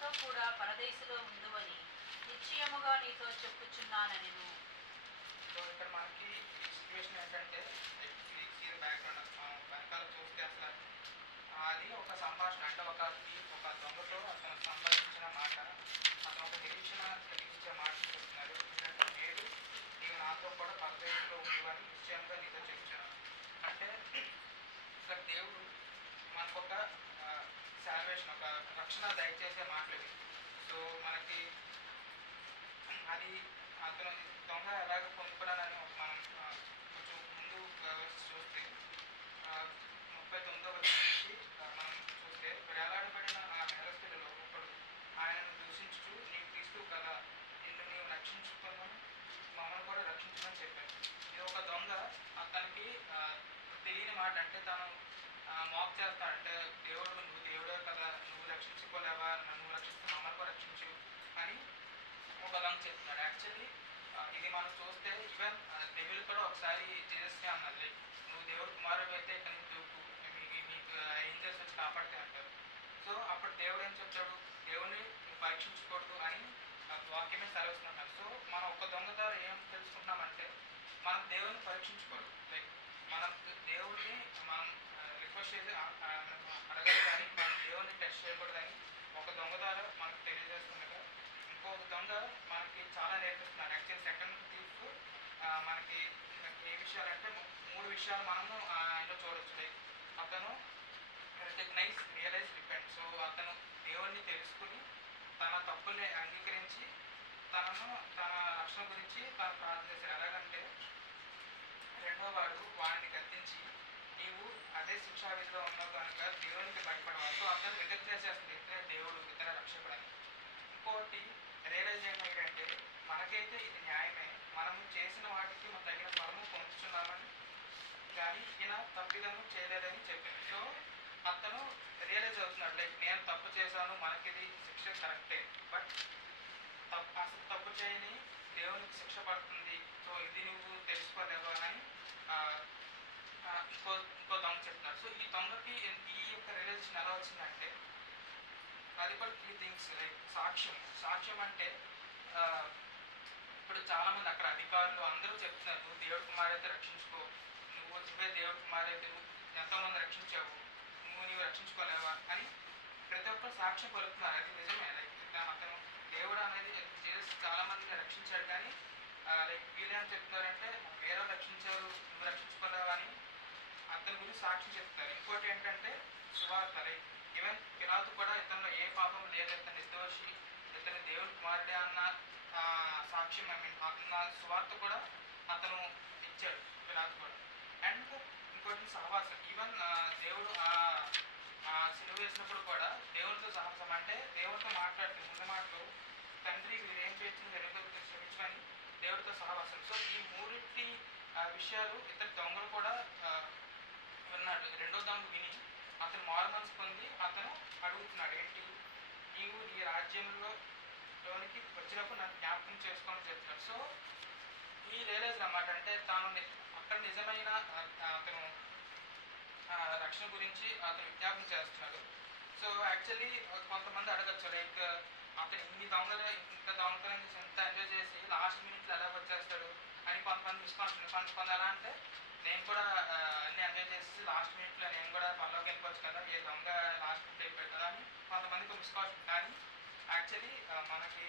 నాతో కూడా పరదేశులో ఉండువని నిశ్చయముగా నీతో చెప్పుచున్నానెను. సో ఇక్కడ మనకి ఈ సిచ్యువేషన్ ఏంటంటే బ్యాక్గ్రౌండ్ వెనకాల చూస్తే అసలు అది ఒక సంభాషణ, అంటే ఒక దొంగతో అతను సంభాషించిన మాట, అతను ఒక నిరీక్షణ కలిగించే మాటలు చెప్తున్నారు. ఏంటంటే నేడు నీవు నాతో కూడా పరదేశంలో ఉండువని నిశ్చయంగా నీతో చెప్తున్నాను. అంటే ఇక్కడ దేవుడు మనకొక సాల్వేషన్, ఒక రక్షణ దయచేసే మాటలు. సో మనకి అది అతను దొంగ ఎలాగ పొందుకోవడాలని మనం కొంచెం ముందు చూస్తే 39వ వచనం నుంచి మనం చూస్తే, వేలాడబడిన ఆ నేరస్తులలో ఒకడు ఆయనను దూషించుచు నీవు క్రీస్తు కదా, నిన్ను నీవు రక్షించుకొని మమ్మల్ని కూడా రక్షించమని చెప్పాను. ఇది ఒక దొంగ, అతనికి తెలియని మాట, అంటే తను మాక్ చేస్తాడు, అంటే దేవుడు నువ్వు దేవుడే కదా, నువ్వు రక్షించుకోలేవా, నన్ను రక్షిస్తూ మమ్మల్ని కూడా రక్షించు అని ఒక దొంగ చెప్తున్నాడు. యాక్చువల్లీ ఇది మనం చూస్తే ఈవెన్ డెవిల్ కూడా ఒకసారి జీసస్ని అన్నది, లైక్ నువ్వు దేవుడు కుమారుడు అయితే కానీ దూకు, మీకు ఏంజల్స్ వచ్చి కాపాడితే అంటారు. సో అప్పుడు దేవుడు ఏం చెప్తాడు, దేవుడిని పరీక్షించకూడదు అని వాక్యమే సెలవుస్తున్నాడు. సో మనం ఒక దొంగ ద్వారా ఏం తెలుసుకుంటున్నామంటే, మనం దేవుడిని పరీక్షించుకోరు, లైక్ మనం దేవుడిని మనం రిక్వెస్ట్ చేసి అడగాలి, కానీ మనం దేవుడిని టెస్ట్ చేయకూడదని ఒక దొంగ ద్వారా మనకు తెలియజేస్తుండగా, ఇంకొక దొంగ మనకి చాలా నేర్పిస్తున్నాడు. యాక్చువల్లీ సెకండ్ థీఫ్ మనకి ఏ విషయాలంటే 3 విషయాలు మనము ఆయనలో చూడవచ్చు. లైక్ అతను రికగ్నైజ్, రియలైజ్, రిపెంట్. సో అతను దేవుణ్ణి తెలుసుకుని తన తప్పుల్ని అంగీకరించి తన రక్షణ గురించి తను ప్రార్థన చేశాడు. ఎలాగంటే రెండో వాడు వాడిని గద్దించి నీవు అదే శిక్షా విధిలో ఉన్నావు కనుక దేవునికి భయపడవాలి. సో అతను రికగ్నైజ్ చేస్తుంది, ఇతనే దేవుడు, ఇతనే రక్షకుడు అని. ఇంకోటి రియలైజ్ ఏంటంటే, మనకైతే ఇది న్యాయమే, మనము చేసిన వాటికి మనం తగిన ఫలము పొందుతున్నామని, కానీ ఈయన తప్పిదము చేయలేదని చెప్పింది. సో అతను రియలైజ్ అవుతున్నాడు, లైక్ నేను తప్పు చేశాను, మనకిది శిక్ష కరెక్టే, బట్ అసలు తప్పు చేయని దేవునికి శిక్ష పడుతుంది, సో ఇది నువ్వు తెలుసుకోలేవా అని ఇంకో దొంగ చెప్తున్నారు. సో ఈ దొంగకి ఈ యొక్క రియలైజేషన్ ఎలా వచ్చిందంటే, అది కూడా 3 థింగ్స్. లైక్ సాక్ష్యం అంటే ఇప్పుడు చాలామంది అక్కడ అధికారులు అందరూ చెప్తున్నారు, నువ్వు దేవుడి కుమారైతే రక్షించుకో, నువ్వే దేవుడి కుమారైతే నువ్వు ఎంతోమంది రక్షించావు, నీవు రక్షించుకోలేవా అని ప్రతి ఒక్కరు సాక్ష్యం పలుకుతున్నారు. అది నిజమే, లైక్ అతను దేవుడు అనేది జీసస్ చాలా మందిని రక్షించాడు, కానీ లైక్ వీళ్ళు ఏం చెప్తున్నారంటే వేరే రక్షించారు, నువ్వు రక్షించుకోలేవా అని అతని గురించి సాక్ష్యం చెప్తారు. ఇంకోటి ఏంటంటే సువార్త, లైక్ ఈవెన్ పిలాతు కూడా ఇతనిలో ఏ పాపం లేదు, ఇతను నిర్దోషి, ఇతను దేవుడి కుమారుడే అన్న సాక్ష్యం, అన్న సువార్త కూడా అతను ఇచ్చాడు పిలాతు కూడా. అండ్ ఇంకోటి సహవాసం, ఈవెన్ దేవుడు సిలువ వేసినప్పుడు కూడా దేవుడితో సహవాసం, అంటే దేవుడితో మాట్లాడుతూ ముందు మాటలు తండ్రి మీరు ఏం చేస్తున్న జరుగుతుంది క్షమించమని దేవుడితో సహవాసం. సో ఈ 3 విషయాలు ఇతర దొంగలు కూడా విన్నాడు. రెండో దొంగ విని అతను మారు మనసు పొంది అతను అడుగుతున్నాడు, ఏంటి నీవు నీ రాజ్యంలోనికి వచ్చినప్పుడు నన్ను జ్ఞాపకం చేసుకోని చెప్తున్నాడు. సో ఈ రియలైజ్ అన్నమాట, అంటే తాను అక్కడ నిజమైన అతను రక్షణ గురించి అతను విజ్ఞాపన చేస్తున్నాడు. సో యాక్చువల్లీ కొంతమంది అడగచ్చు, లైక్ అతను ఇంత దొంగతనం ఎంత ఎంజాయ్ చేసి లాస్ట్ మినిట్లో ఎలా వచ్చేస్తాడు అని కొంతమంది మిస్కాన్సెప్షన్. కొంతమంది ఎలా అంటే నేను కూడా అన్నీ ఎంజాయ్ చేసి లాస్ట్ మినిట్లో నేను కూడా పనిలోకి వెళ్ళిపోవచ్చు కదా, ఏ దొంగ లాస్ట్ మినిట్ అయిపోయాడు కదా అని కొంతమందికి మిస్కాన్సెప్షన్. కానీ యాక్చువల్లీ మనకి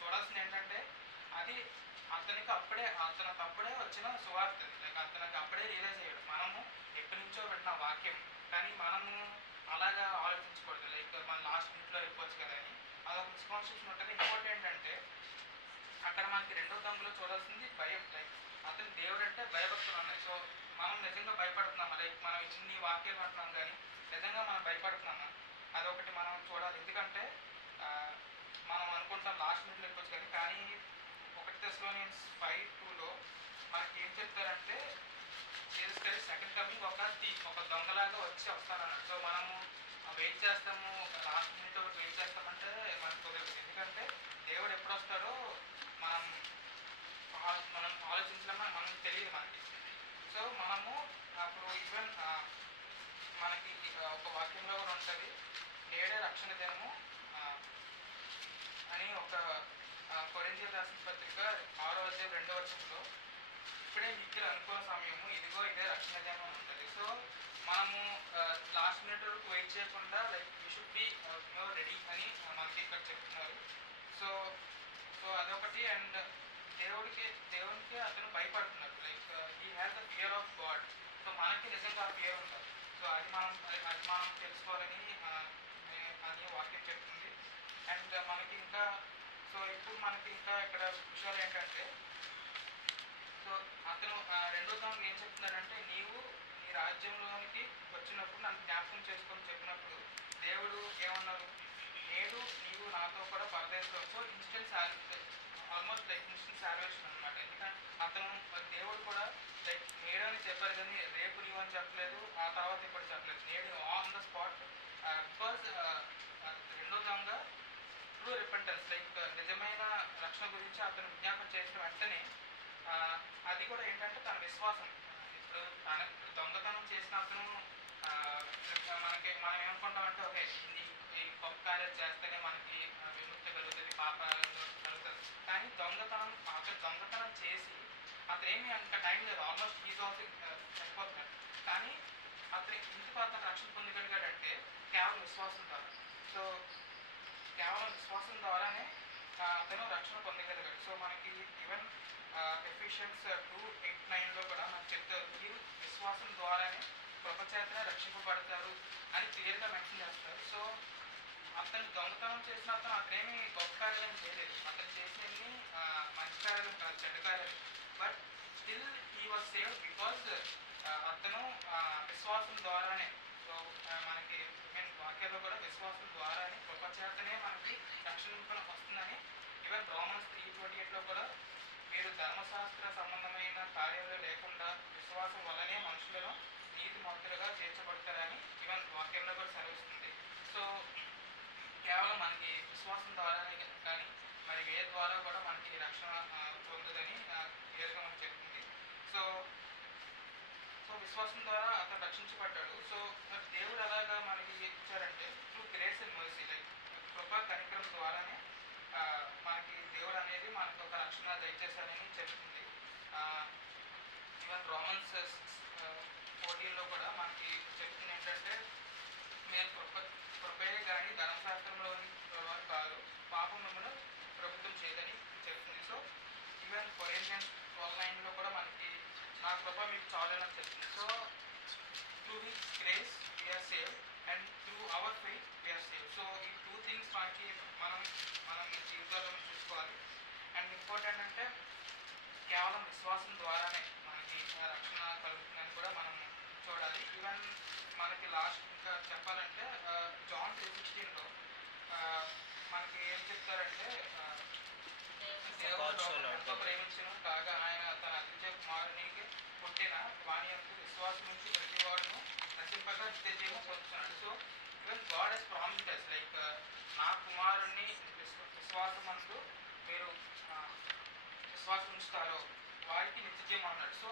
చూడాల్సింది ఏంటంటే, అది అతనికి అప్పుడే వచ్చిన సువార్త, లైక్ అతనికి అప్పుడే రియలైజ్ అయ్యాడు. మనము ఎప్పటి నుంచో పెట్టిన వాక్యం, కానీ మనము అలాగా ఆలోచించకూడదు, లైక్ మన లాస్ట్ మినిట్లో వెళ్ళిపోవచ్చు కదా అని అదొక మిస్కాన్సెప్షన్ ఉంటుంది. ఇంకోటి ఏంటంటే అక్కడ మనకి రెండో దొంగలో చూడాల్సింది భయం, లైక్ అతని దేవుడు అంటే భయభక్తులు ఉన్నాయి. సో మనం నిజంగా భయపడుతున్నామా, లైక్ మనం ఇన్ని వాక్యాలు అంటున్నాం కానీ నిజంగా మనం భయపడుతున్నామా, అదొకటి మనం చూడాలి. ఎందుకంటే మనం అనుకుంటాం లాస్ట్ మినిట్లో వెళ్ళిపోవచ్చు కానీ 1 Thessalonians 5:2లో మనకి ఏం చెప్తారంటే జీసస్ క్రైస్ట్ సెకండ్ కమింగ్ ఒక దొంగలాగా వస్తారన్నాడు. సో మనము వెయిట్ చేస్తాము, లాస్ట్ మినిట్ వెయిట్ చేస్తామంటే మనకు కుదరదు. ఎందుకంటే దేవుడు ఎప్పుడు వస్తాడో మనం ఆలోచించలేమో మనకు తెలియదు మనకి. సో మనము అప్పుడు ఈవెన్ మనకి ఒక వాక్యంలో కూడా ఉంటుంది, నేడే రక్షణ దినము అని ఒక కొరింథీయులకు రాసిన పత్రిక 6వ అధ్యాయం 2వ వచనంలో ఇప్పుడే మిక్కిలి అనుకూల సమయము, ఇదిగో ఇదే రక్షణ దినం అని ఉంటుంది. సో మనము లాస్ట్ మినిట్ వరకు వెయిట్ చేయకుండా like you should be ready అని మనకి ఇక్కడ చెప్తున్నారు. సో సో అదొకటి. అండ్ దేవునికి అతను భయపడుతున్నారు. Like he has the fear of God. So మనకి నిజంగా ఫియర్ ఉంటుంది. సో అది మనం తెలుసుకోవాలని అని వాక్యం చెప్తుంది. అండ్ మనకి ఇంకా సో ఇప్పుడు మనకి ఇంకా ఇక్కడ విషయాలు ఏంటంటే, సో అతను రెండో దానికి ఏం చెప్తున్నాడంటే, నీవు నీ రాజ్యంలోనికి వచ్చినప్పుడు నన్ను జ్ఞాపకం చేసుకొని చెప్పినప్పుడు దేవుడు ఏమన్నారు, నేడు నీవు నాతో కూడా పరదేశంలో. So instant almost like instant salvation అనమాట. ఎందుకంటే అతను దేవుడు కూడా లైక్ నేడు అని చెప్పారు కానీ రేపు నీవు అని చెప్పలేదు, ఆ తర్వాత ఇప్పుడు చెప్పలేదు. నేడు ఆన్ ద స్పాట్. బికాజ్ రెండో దాంగా ట్రూ రిపెంటెన్స్, లైక్ నిజమైన రక్షణ గురించి అతను విజ్ఞాపన చేసిన వెంటనే అది కూడా ఏంటంటే తన విశ్వాసం. ఇప్పుడు దొంగతనం చేసిన అతను మనం ఏమనుకుంటామంటే ఓకే ఈ గొప్ప కార్యాలు చేస్తేనే మనకి విముక్తి కలుగుతుంది, పాపాలు కలుగుతుంది. కానీ అతను దొంగతనం చేసి అతను ఏమి అంత టైం లేదు, ఆల్మోస్ట్ ఈజ్ ఆల్సో చనిపోతున్నాడు. కానీ అతను ఇంటికి అతను రక్షణ పొందగలిగాడంటే కేవలం విశ్వాసం ద్వారా. సో కేవలం విశ్వాసం ద్వారానే అతను రక్షణ పొందగలిగాడు. సో మనకి ఈవెన్ ఎఫిషియన్స్ 2:8-9లో కూడా మనకు చెప్తారు, మీరు విశ్వాసం ద్వారానే కృపచేతనే రక్షింపబడతారు అని క్లియర్గా మెన్షన్ చేస్తారు. సో అతను దొంగతనం చేసిన అతనేమి గొప్ప కార్యాలను చేయలేదు, అతను చేసినవి మంచి కార్యాలు కాదు, చెడ్డ కార్యాలు. But still he was saved because అతను విశ్వాసం ద్వారానే. సో మనకి వాక్యాల్లో కూడా విశ్వాసం ద్వారానే కృపచేతనే మనకి రక్షణ వస్తుందని. ఈవెన్ రోమన్స్ 3:28లో కూడా మీరు ధర్మశాస్త్ర సంబంధమైన కార్యాలు లేకుండా విశ్వాసం వల్లనే మనుషులను నీతిమంతులుగా చేర్చబడతారని ఈవెన్ వాక్యంలో కూడా సెలవిస్తుంది. సో కేవలం మనకి విశ్వాసం ద్వారానే కానీ మరి ఏ ద్వారా కూడా మనకి రక్షణ పొందదని క్లియర్గా మనకు చెప్తుంది. సో విశ్వాసం ద్వారా అతను రక్షించబడ్డాడు. సో దేవుడు ఎలాగా మనకి ఇచ్చారంటే through grace and mercy, like కృపా కనికరం ద్వారానే మనకి దేవుడు అనేది మనకు ఒక రక్షణ దయచేశారని చెప్తుంది. ఈవెన్ రోమన్స్ 14లో కూడా మనకి చెప్తుంది ఏంటంటే, మీరు కృపయే కానీ ధర్మశాస్త్రంలోని వారు కాదు, పాపం మిమ్మల్ని ప్రభుత్వం చేయదని చెప్తుంది. సో ఈవెన్ కొరింథియన్స్ 12:9లో కూడా మనకి నా కృప మీకు చాలని చెప్తుంది. So through his grace we are saved and through our faith we are saved. So ఈ 2 థింగ్స్ మనకి మనం జీవితాల్లో చూసుకోవాలి. అండ్ ఇంపార్టెంట్ అంటే కేవలం విశ్వాసం ద్వారానే మనకి రక్షణ కలుగుతుందని కూడా మనం చూడాలి. ఈవెన్ మనకి లాస్ట్ ఇంకా చెప్పాలంటే జాన్ 3:16లో మనకి ఏం చెప్తారంటే, దేవుడు ఎంతో ప్రేమించను కాగా ఆయన తన అతిథ్య కుమారునికి పుట్టిన వాణి యొక్క విశ్వాసం నుంచి ప్రతివాడును నశింపగా నిత్యజీవం పొందుతున్నాడు. So even God has promised us, like నా కుమారుణ్ణి విశ్వాసమందు మీరు విశ్వాసం ఉంచుతారో వారికి నిత్యజీవం అన్నాడు. సో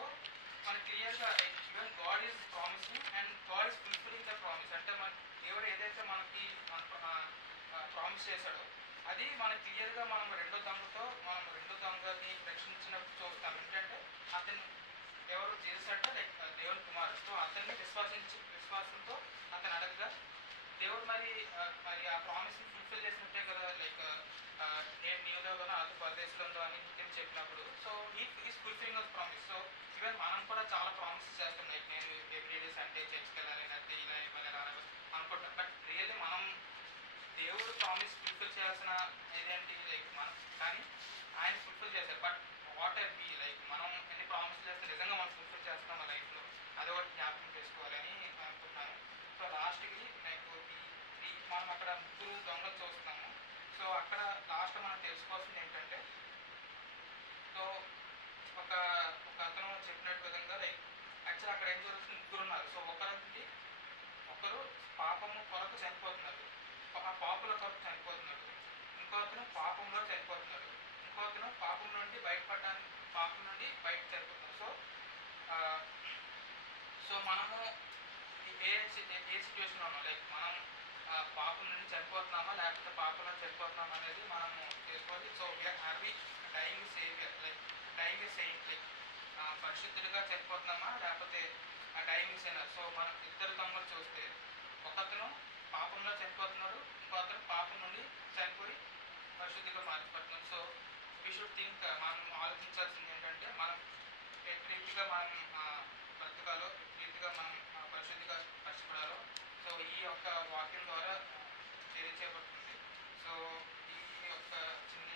మనకి క్లియర్గా even God is promising and God is fulfilling the promise. అంటే మన దేవుడు ఏదైతే మనకి ప్రామిస్ చేశాడో అది మనకి క్లియర్గా మనం రెండో దొంగని రక్షించినప్పుడు చూస్తాం. ఏంటంటే అతను ఎవరు జీసస్ అంటే లైక్ దేవుని కుమారుడు. సో అతన్ని విశ్వాసంతో అతను అడగగా దేవుడు మరి ఆ ప్రామిస్ని ఫుల్ఫిల్ చేసినట్టే కదా. లైక్ నేను నీవులో అది పరదేశంలో అని చెప్పినప్పుడు so is fulfilling of promise. So even మనం కూడా చాలా ప్రామిసెస్ చేస్తాం, లైక్ నేను ఎవ్రీడే సండే చర్చ్కి వెళ్ళాలి, లేకపోతే ఇలా ఇవ్వాలి రావాలి అనుకుంటాం. బట్ రియల్లీ మనం దేవుడు ప్రామిస్ ఫుల్ఫిల్ చేయాల్సిన ఏదేంటి లైక్ మనం, కానీ ఆయన ఫుల్ఫిల్ చేశారు. But what are be like మనం ఎన్ని ప్రామిస్ చేస్తే నిజంగా మనం ఫుల్ఫిల్ చేస్తాం మన లైఫ్లో, అదొకటి జ్ఞాపకం చేసుకోవాలని అనుకుంటున్నాను. సో లాస్ట్కి లైక్ మనం అక్కడ 3 దొంగలు చూస్తున్నాము. సో అక్కడ లాస్ట్ మనం తెలుసుకోవాల్సింది ఏంటంటే, సో ఒక అతను చెప్పినట్టు విధంగా లైక్ యాక్చువల్ అక్కడ ఏం జరుగుతుంది, 3 ఉన్నారు. సో ఒకరు పాపము కొరకు చనిపోతున్నారు, పాపుల కొరకు చనిపోతున్నాడు, ఇంకో అతను పాపంలో చనిపోతున్నాడు, ఇంకో అతను పాపం నుండి బయట చనిపోతున్నారు. సో మనము ఏ సిచ్యువేషన్లో ఉన్నాం, లైక్ మనం పాపం నుండి చనిపోతున్నామా లేకపోతే పాపంలో చనిపోతున్నామా అనేది మనము చనిపోతున్నారు. సో మనం ఇద్దరు తమ్ముడు చూస్తే ఒకతను పాపంలో చనిపోతున్నాడు, ఇంకో అతను పాపం నుండి చనిపోయి పరిశుద్ధిగా మార్చబడుతున్నాడు. సో వీ షుడ్ థింక్, మనం ఆలోచించాల్సింది ఏంటంటే మనం ఎట్టి రీతిగా మనం బ్రతకాలో, ఎట్టి రీతిగా మనం పరిశుద్ధిగా పరచబడాలో సో ఈ యొక్క వాక్యం ద్వారా తెలియచేయబడుతుంది. సో ఈ యొక్క చిన్న